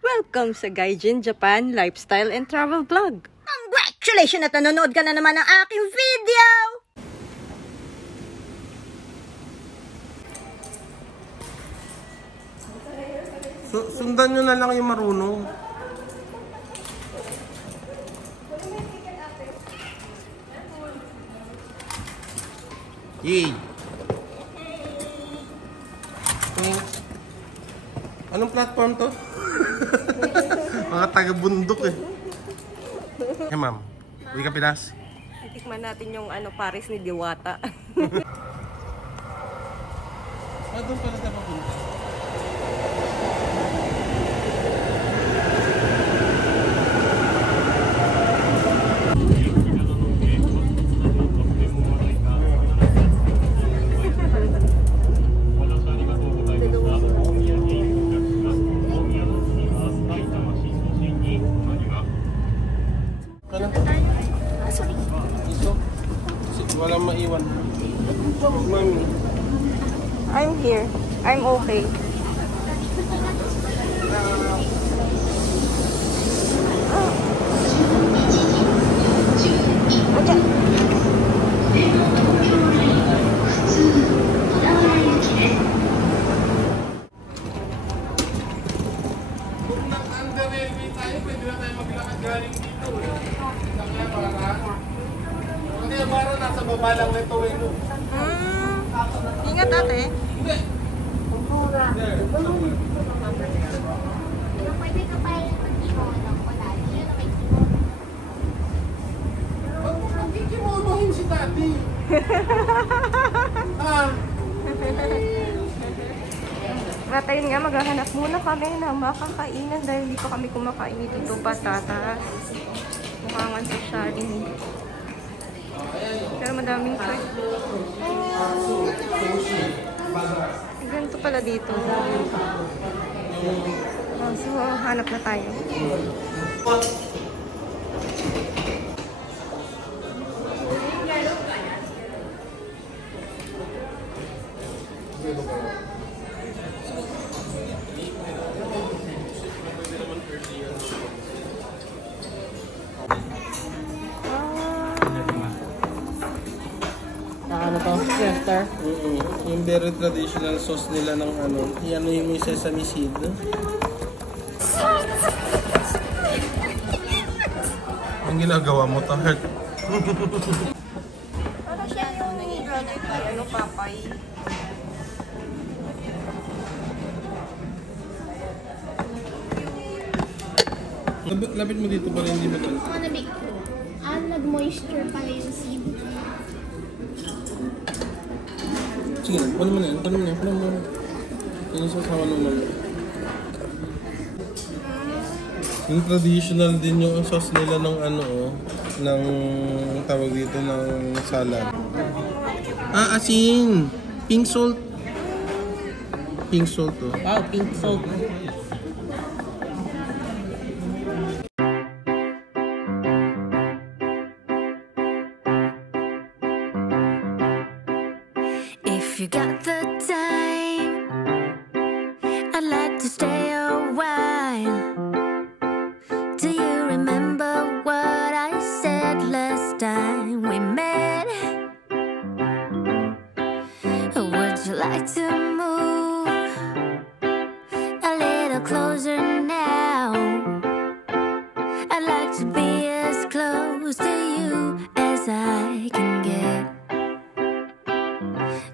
Welcome sa Gaijin Japan Lifestyle and Travel Vlog. Congratulations at nanonood ka na naman ng aking video! Sundan nyo na lang yung marunong. Yay! Anong platform to? Mga taga-bundok eh. Hey ma'am, uwi ka Pinas? Itikman natin yung Paris ni Diwata. Doon pala tayo papunta. Walang maiwan. Mami. I'm here. I'm okay. Kung nag-under-railway tayo, pwede na tayo maglakad galing dito. Kaya para nasa baba lang nito eh. Ingat ate. Hindi. Pwede ka pa yung mag-kimono ko dati. Yun ang may kimono. Magkikimonohin si Tati. Matayin nga, maghahanap muna kami ng makakainan dahil hindi pa kami kumakain dito patatas. Mukhangan sa sharing. Pero madaming choice. Ganito pala dito. So, hanap na tayo. Ano to? Chester? Yung very traditional sauce nila ng yan yung may sesame seed. Ang ginagawa mo to, Hurt? Ano siya yung dragon papay? Lapit mo dito para hindi matal. Nag-moisture pala yung seed. Sige na, paano mo na yan? Paano mo na yan? Paano mo na yan? Yan yung sasawa naman. Yung traditional din yung sauce nila ng ng tawag dito ng salad. Asin! Pink salt. Pink salt to. Wow, pink salt. If you got the time, I'd like to stay a while. Do you remember what I said last time we met? Would you like to move a little closer now? I'd like to be as close to you as I can get.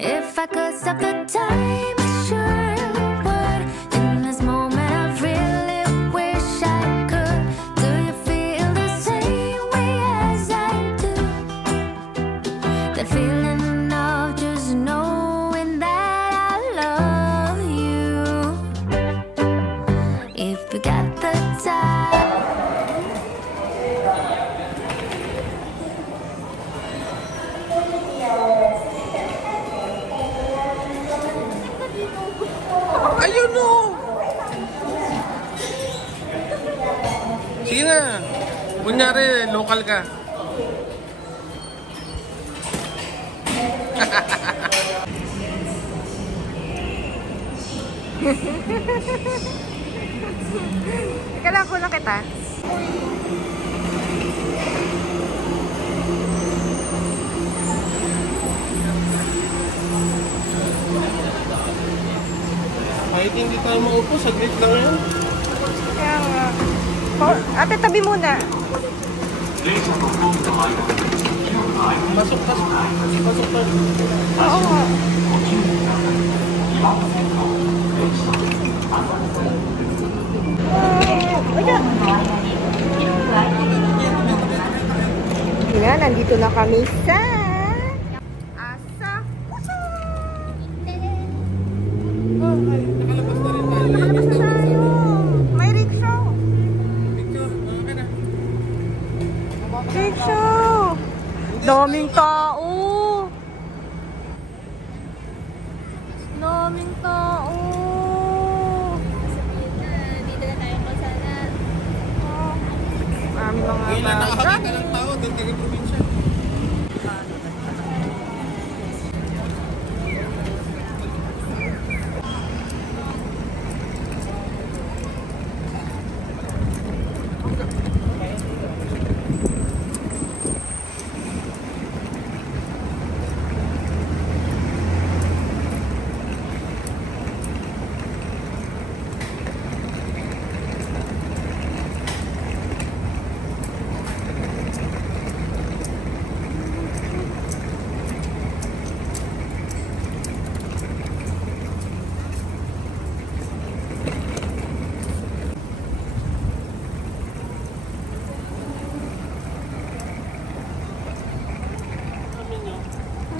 If I could stop the time, I sure would. In this moment, I really wish I could. Do you feel the same way as I do? That feeling of just knowing that I love you. If you got the time. Ayun o! Sige na. Kunyari, local ka. Teka lang, kulang kita. Kahit hindi tayo maupo, saglit lang yan. Kaya nga. Oh, ate, tabi muna. Pasok. Oo nga. Yan, nandito na kami sa Asa Puso. Nakalabas na rin tayo. Nakalabas na tayo. May rickshaw. Rickshaw. Daming tao. Daming tao. Dito na tayo ko sana. Marami mga Ngayon lang bata. nakakakita ng tao dahil taga-probinsya.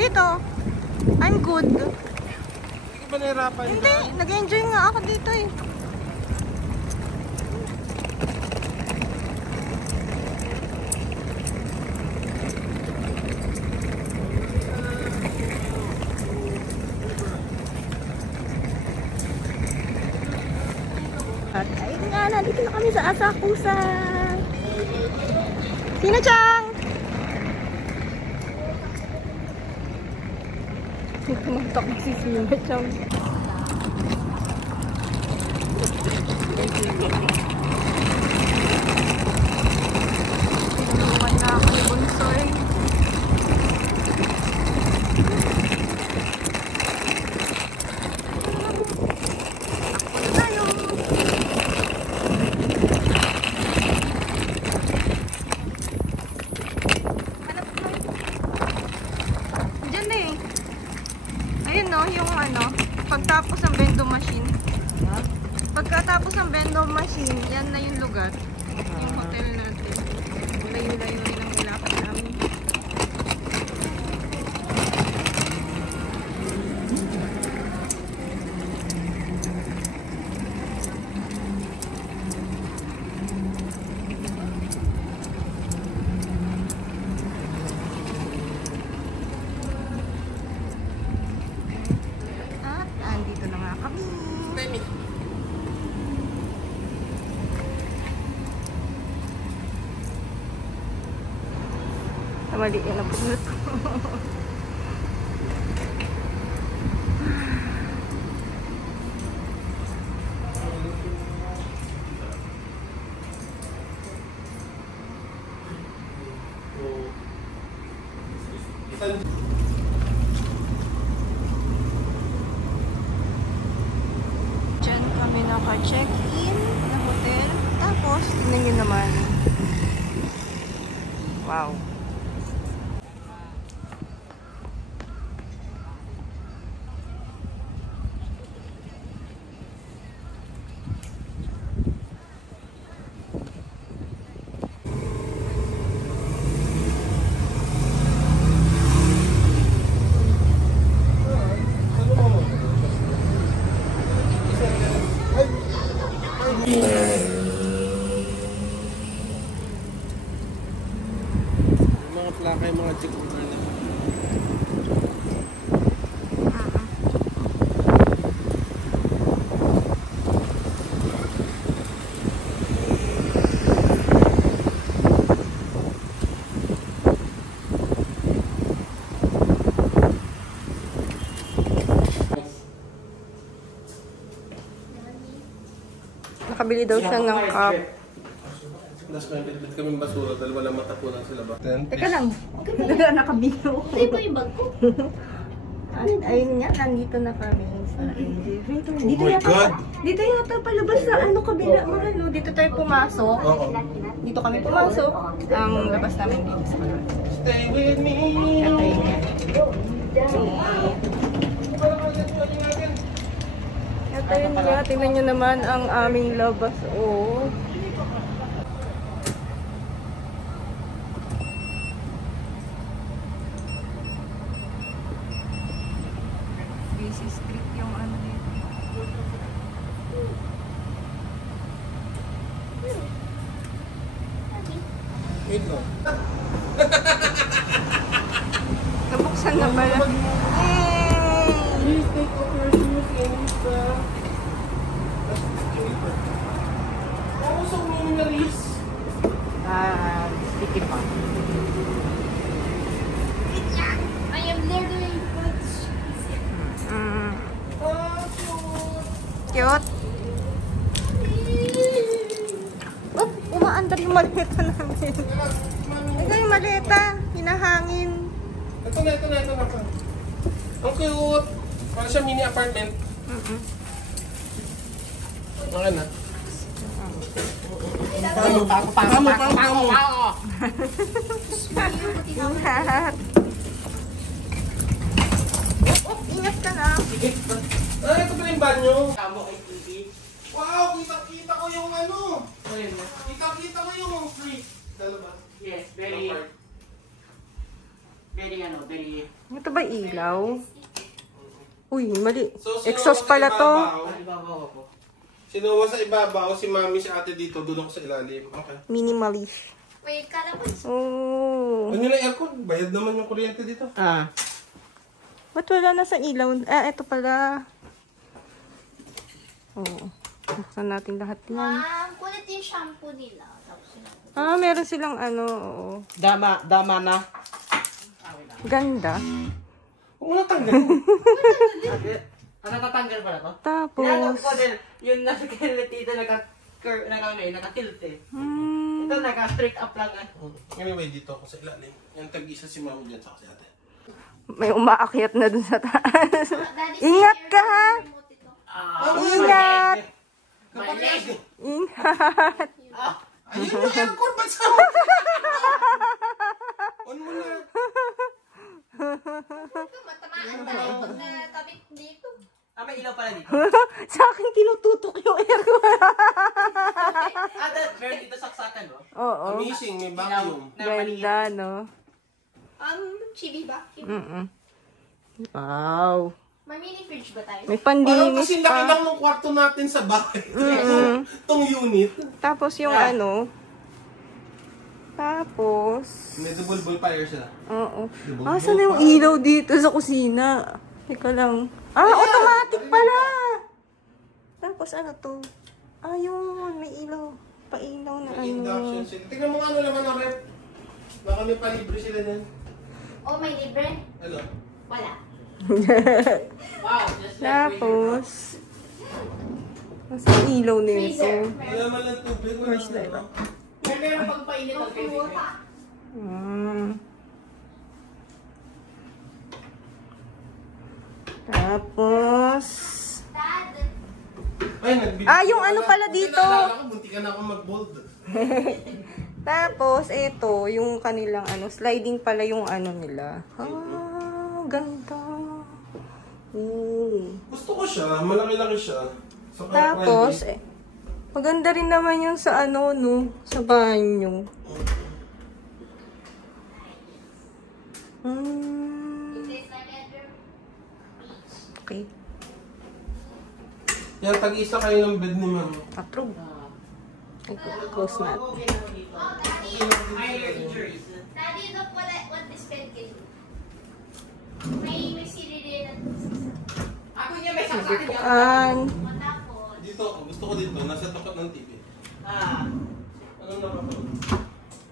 Dito. I'm good. Hindi ka ba nahirapan Hindi, dyan? nag-enjoy nga ako dito eh. At ayun nga, nandito na kami sa Asakusa. Sino Chang? Tumatakot si Sino Chang. Tulungan na ako ni Bunsoy. Ako na tayo. Hanap mo. Diyan na eh. Ayun no, yung ano, pagtapos ng vending machine. Pagkatapos ng vending machine, yan na yung lugar. Yung hotel natin. Layo-layo rin ang nilakad namin. At andito na nga kami. Mali yan ang bunot ko. Diyan kami naka-check-in na hotel. Tapos, tingnan nyo naman. Wow. Nakabili daw siya ng cup. Tapos may bitbit kaming basura dahil walang matapunan sila ba? Teka lang. Nakabilo. Ito ba yung bag ko? Ayun nga, nandito na kami sa elevator. Dito my yata, God! dito yata palabas sa ano kabila, mahal no? Dito tayo pumasok. Oo. Dito kami pumasok. Ang labas namin dito sa kanila. Stay with me! Ito yun nga. Ito yun nga, tingnan nyo naman ang aming labas. Oh. Busy street yung ano dito. Wait lang. Nabuksan na pala. Please take a Christmas Insta. Oh, so minimalist. Sticky pa. I am literally good. Cute. Oh, umaandar yung maleta namin. Ito yung maleta. Hinahangin. Ito na. Ang cute. Para siya mini apartment. Okay na. Ingat. Oh, ingat ka na. Ah, ito pala yung banyo. Wow, kita ko yung ano. Kita ko yung free. Dalawa. Yes, very, very, Ito ba ilaw? Uy, mali. So, Exhaust pala to. ibabaw ako. Sinuwa sa ibabaw, si mami, si ate dito, dulok sa ilalim. Okay. Minimalish. Wait, kala ko Oh. Ano na aircon? Bayad naman yung kuryente dito. Ba't wala na sa ilaw? Ah, ito pala. Oh. Buksan natin lahat yan. kulit yung shampoo nila. Tapos sila. Ah, meron silang ano, oo. Dama na. Ganda. Huwag mo natanggalin. Natatanggal pala to? Tapos, Tinanong ko din, yung nasa kilit dito, naka-tilt eh. Ito, naka-straight up lang eh. Anyway, dito ako sa ilalim. Yan, tag-isa si mami dyan sa kasi ate. may umaakyat na dun sa taas. Daddy, Ingat ka ha! remote ito. Ingat! My leg! Ingat! Ayun yung aircon, ba't sa on mo na. Matamaan tayo pag nakabit dito. May ilaw pala dito. Sa akin tinututok yung aircon. Meron dito saksakan, no? Oo. Amazing, may vacuum. Ganda, no? Chibi ba? Wow. May mini fridge ba tayo? May Parang pandinis kasi laki pa. lang ng kwarto natin sa bahay. Itong unit. Tapos yung ano. Tapos. May double fire siya. Oo. Asan na yung ilaw dito sa kusina? Teka lang. Ah, automatic pala! Tapos ano to? Ayun, may ilaw. Pailaw na May induction ano. sila. Tingnan mo nga ano naman ang rep. Baka may palibre sila dyan. Oh, may libre? Ano? Wala. Wow, just like Tapos. Mas ang ilaw nito. Wala naman lang tubig. Wala naman. meron pang painit ang kaibigan. Tapos. Dad, Ay, nagbibigay Ah, yung ano pala. pala Kasi dito. naalala ko, bunti ka na ako mag-bold. Tapos, ito, yung kanilang ano, sliding pala yung ano nila. Ah, ganda. Gusto ko siya. Malaki-laki siya. So, Tapos, maganda rin naman yung sa ano, no, sa banyo. Okay. Yan, tag-isa kayo ng bed ni ma'am. Approve. Ay, close na. Daddy, look what this pen can do. May CD na. Ako niya may saksakan niya. Matapos. Dito ako. Gusto ko dito. Nasa tapat ng TV. Ano nakapag?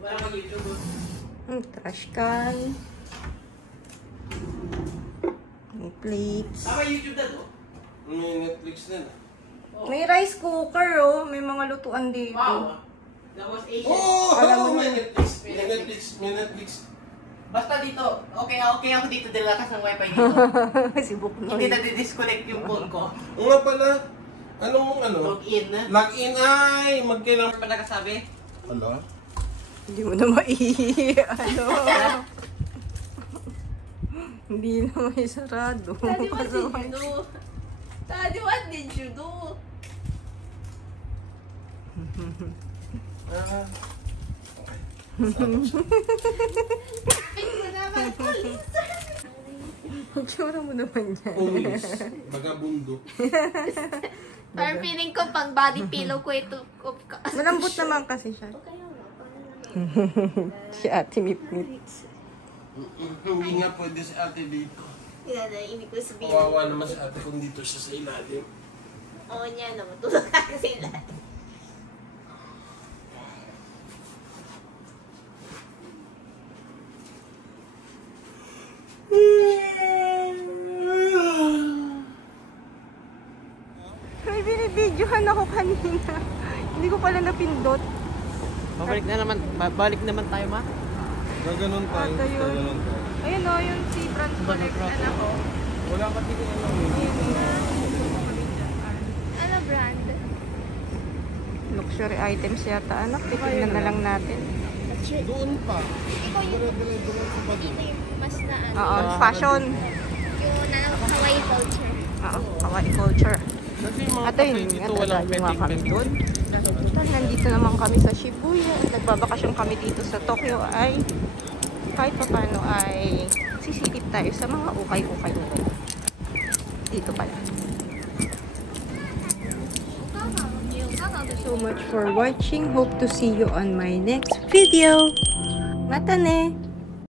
Wala kang YouTube. Trash can. May plates. May YouTube na to. May Netflix din. May rice cooker, oh. May mga lutuan dito. Wow! That was Asian. Oh, may Netflix. May Netflix. May Netflix. Basta dito, okay ako dito dahil lakas ng wifi dito. Si Buknoy. Hindi na disconnect yung phone ko. Oo nga pala. Anong ano? Login. Login ay! Magkailang... Ano pa nagkasabi? Ano? Hindi mo na ano? Hindi na may sarado. Daddy, what did you do? Daddy, what did you do? Ang tsura mo naman yan. Umis. Vagabundo. Parang feeling ko pang body pillow ko ito. Malambot naman kasi siya. Si Ate Mipmip. Hindi nga pwede si ate dito. Yan na, ibig ko sabihin. Kawawa naman si ate kung dito siya sa ilalim. Oo niya naman, tulog ka sila. May binibidyohan ako kanina. Hindi ko pala napindot. Babalik naman tayo, ma. Gaganon tayo. Ata yun. Gaganon tayo. Ayun o, yung si Trans Connect anak ko. Wala ka tingin ano. Ano brand? Luxury items yata anak. Titignan na lang natin. Doon pa. Ikaw yung Doon pa hindi doon. mo yung mas na ano. Oo, fashion. Yung Hawaii culture. Oo, Hawaii culture. Kasi yung mga Ate, kape yun dito nga, walang dadali nga kami petting-petting. doon. Total, nandito naman kami sa Shibuya. Nagbabakasyon kami dito sa Tokyo ay kahit pa paano ay sisilip tayo sa mga ukay-ukay nila. Dito pala. So much for watching. Hope to see you on my next video. Mata ne!